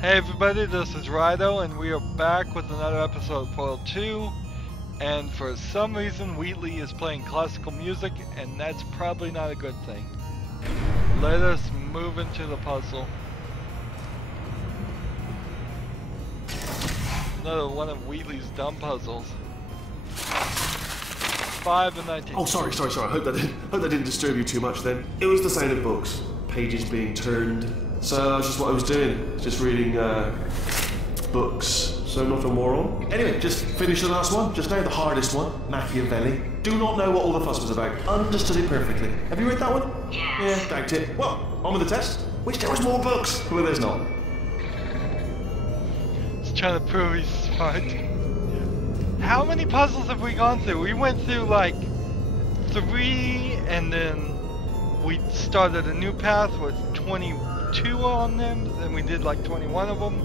Hey everybody, this is Rydo, and we are back with another episode of Portal 2. And for some reason, Wheatley is playing classical music, and that's probably not a good thing. Let us move into the puzzle. Another one of Wheatley's dumb puzzles. 5 and 19. Oh, sorry. I hope that didn't disturb you too much then. It was the sound of books, pages being turned. So that's just what I was doing, just reading books. So not a moron. Anyway, just finished the last one, just now the hardest one, Machiavelli. Do not know what all the fuss was about. Understood it perfectly. Have you read that one? Yes. Yeah, doubt it. Well, on with the test. Wish there was more books. Well, there's not. He's trying to prove he's smart. How many puzzles have we gone through? We went through like 3, and then we started a new path with 22 on them, and we did like 21 of them.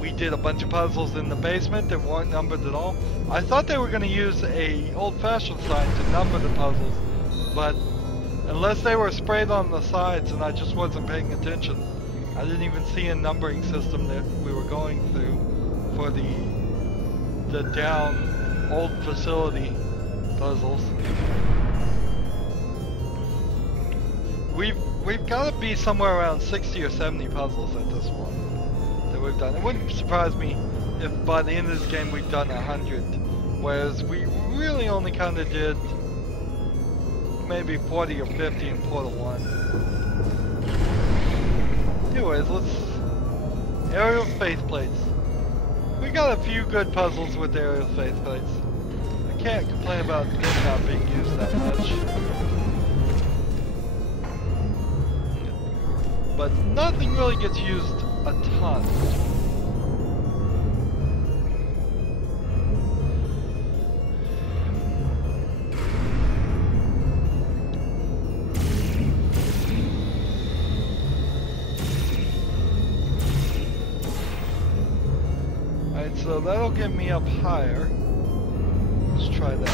We did a bunch of puzzles in the basement that weren't numbered at all. I thought they were going to use a old-fashioned sign to number the puzzles, but unless they were sprayed on the sides and I just wasn't paying attention, I didn't even see a numbering system that we were going through for the down old facility puzzles. We've got to be somewhere around 60 or 70 puzzles at this one that we've done. It wouldn't surprise me if by the end of this game we've done 100, whereas we really only kind of did maybe 40 or 50 in Portal 1. Anyways, let's... aerial faith plates. We got a few good puzzles with aerial faith plates. I can't complain about them not being used that much. But nothing really gets used a ton. Alright, so that'll get me up higher. Let's try that.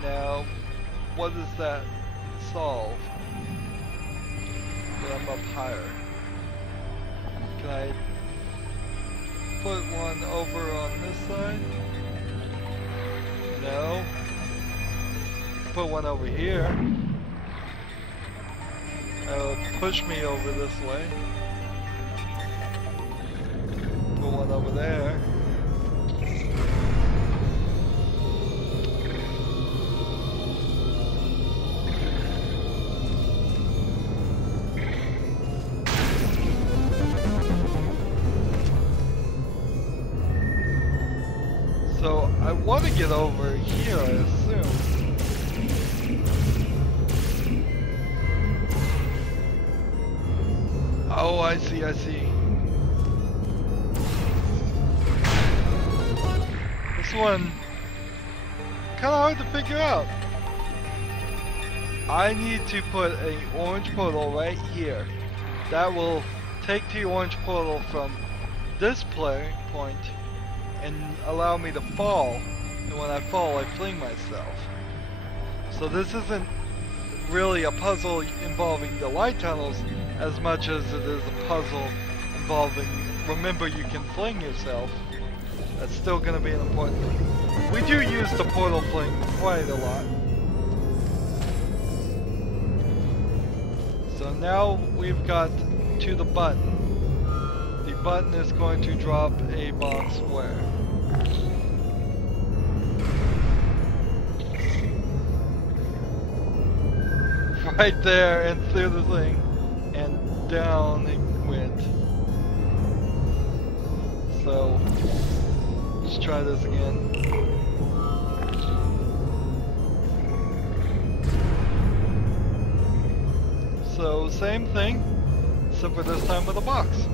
Now, what does that solve? That I'm up higher. Can I put one over on this side? No. Put one over here. That'll push me over this way. Put one over there. So I want to get over here, I assume. Oh, I see. This one, kind of hard to figure out. I need to put an orange portal right here. That will take the orange portal from this point and allow me to fall, and when I fall I fling myself. So this isn't really a puzzle involving the light tunnels as much as it is a puzzle involving, remember you can fling yourself. That's still going to be an important thing. We do use the portal fling quite a lot. So now we've got to the button. The button is going to drop a box where? Right there, and through the thing, and down it went. So, let's try this again. So, same thing, except for this time with a box.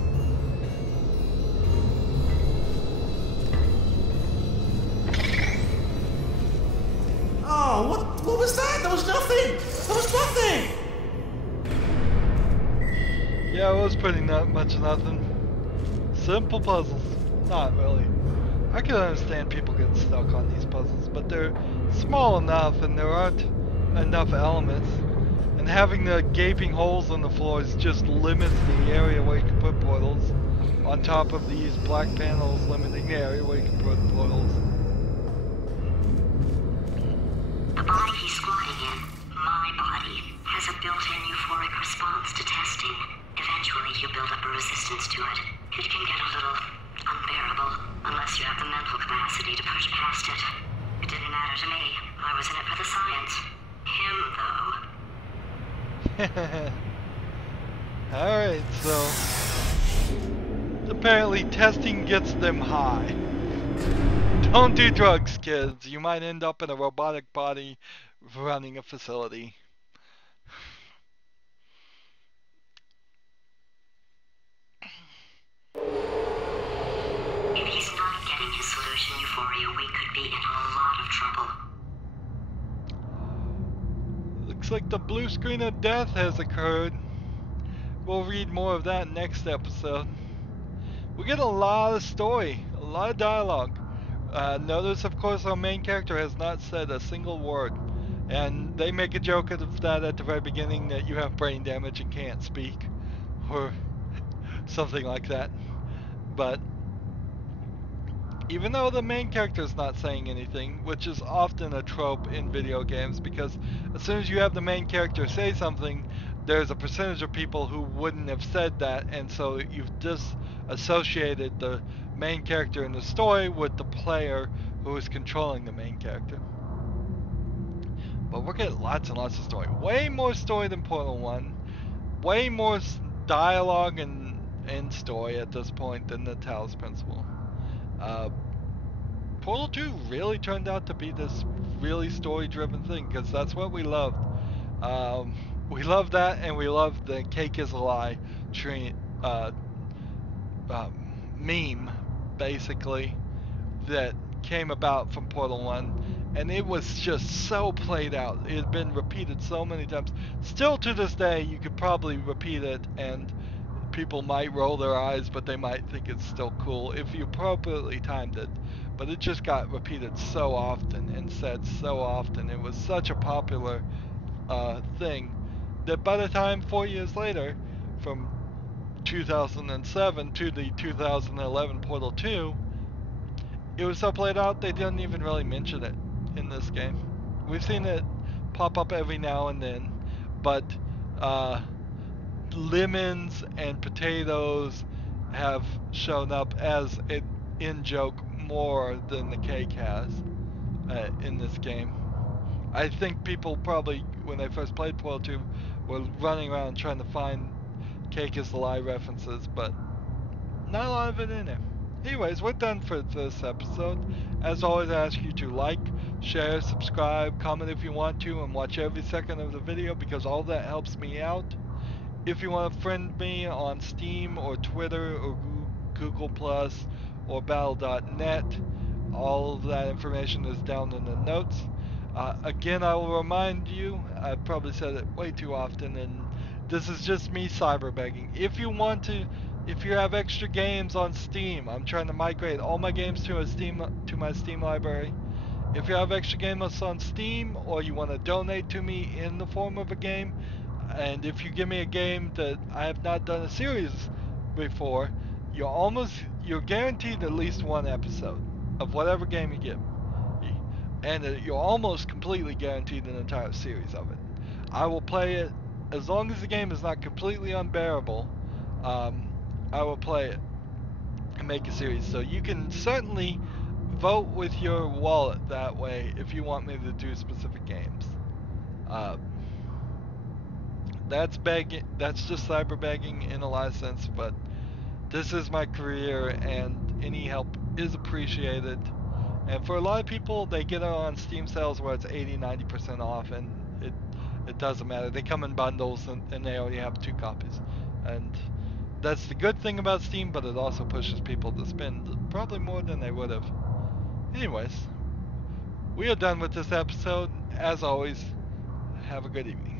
Oh, what was that? There was nothing! There was nothing! Yeah, it was pretty much nothing. Simple puzzles. Not really. I can understand people getting stuck on these puzzles, but they're small enough and there aren't enough elements. And having the gaping holes in the floors just limits the area where you can put portals, on top of these black panels limiting the area where you can put portals. The body he's squatting in, my body, has a built-in euphoric response to testing. Eventually you build up a resistance to it. It can get a little unbearable, unless you have the mental capacity to push past it. It didn't matter to me. I was in it for the science. Him, though. Alright, so apparently testing gets them high. Don't do drugs, kids. You might end up in a robotic body running a facility. If he's not getting his solution euphoria, we could be in a lot of trouble. Looks like the blue screen of death has occurred. We'll read more of that next episode. We get a lot of story, a lot of dialogue. Notice, of course, our main character has not said a single word. And they make a joke of that at the very beginning, that you have brain damage and can't speak. Or something like that. But even though the main character is not saying anything, which is often a trope in video games, because as soon as you have the main character say something, there's a percentage of people who wouldn't have said that, and so you've disassociated the main character in the story with the player who is controlling the main character. But we're getting lots and lots of story. Way more story than Portal 1. Way more dialogue and story at this point than the Talos Principle. Portal 2 really turned out to be this really story-driven thing, because that's what we loved. We love that, and we love the cake is a lie meme, basically, that came about from Portal 1. And it was just so played out. It had been repeated so many times. Still to this day, you could probably repeat it, and people might roll their eyes, but they might think it's still cool if you appropriately timed it. But it just got repeated so often and said so often. It was such a popular thing that by the time 4 years later, from 2007 to the 2011 Portal 2, it was so played out they didn't even really mention it in this game. We've seen it pop up every now and then, but lemons and potatoes have shown up as an in-joke more than the cake has in this game. I think people probably, when they first played Portal 2, were running around trying to find cake is the lie references, but not a lot of it in there. Anyways, we're done for this episode. As always, I ask you to like, share, subscribe, comment if you want to, and watch every second of the video, because all that helps me out. If you want to friend me on Steam or Twitter or Google Plus or Battle.net, all of that information is down in the notes. Again, I will remind you, I've probably said it way too often, and this is just me cyber begging. If you have extra games on Steam, I'm trying to migrate all my games to my Steam library. If you have extra games on Steam, or you want to donate to me in the form of a game, and if you give me a game that I have not done a series before, you're guaranteed at least one episode of whatever game you give. And you're almost completely guaranteed an entire series of it. I will play it as long as the game is not completely unbearable. I will play it and make a series. So you can certainly vote with your wallet that way if you want me to do specific games. That's begging. That's just cyber begging in a lot of sense, but this is my career, and any help is appreciated. And for a lot of people, they get it on Steam sales where it's 80-90% off, and it doesn't matter. They come in bundles, and they already have 2 copies. And that's the good thing about Steam, but it also pushes people to spend probably more than they would have. Anyways, we are done with this episode. As always, have a good evening.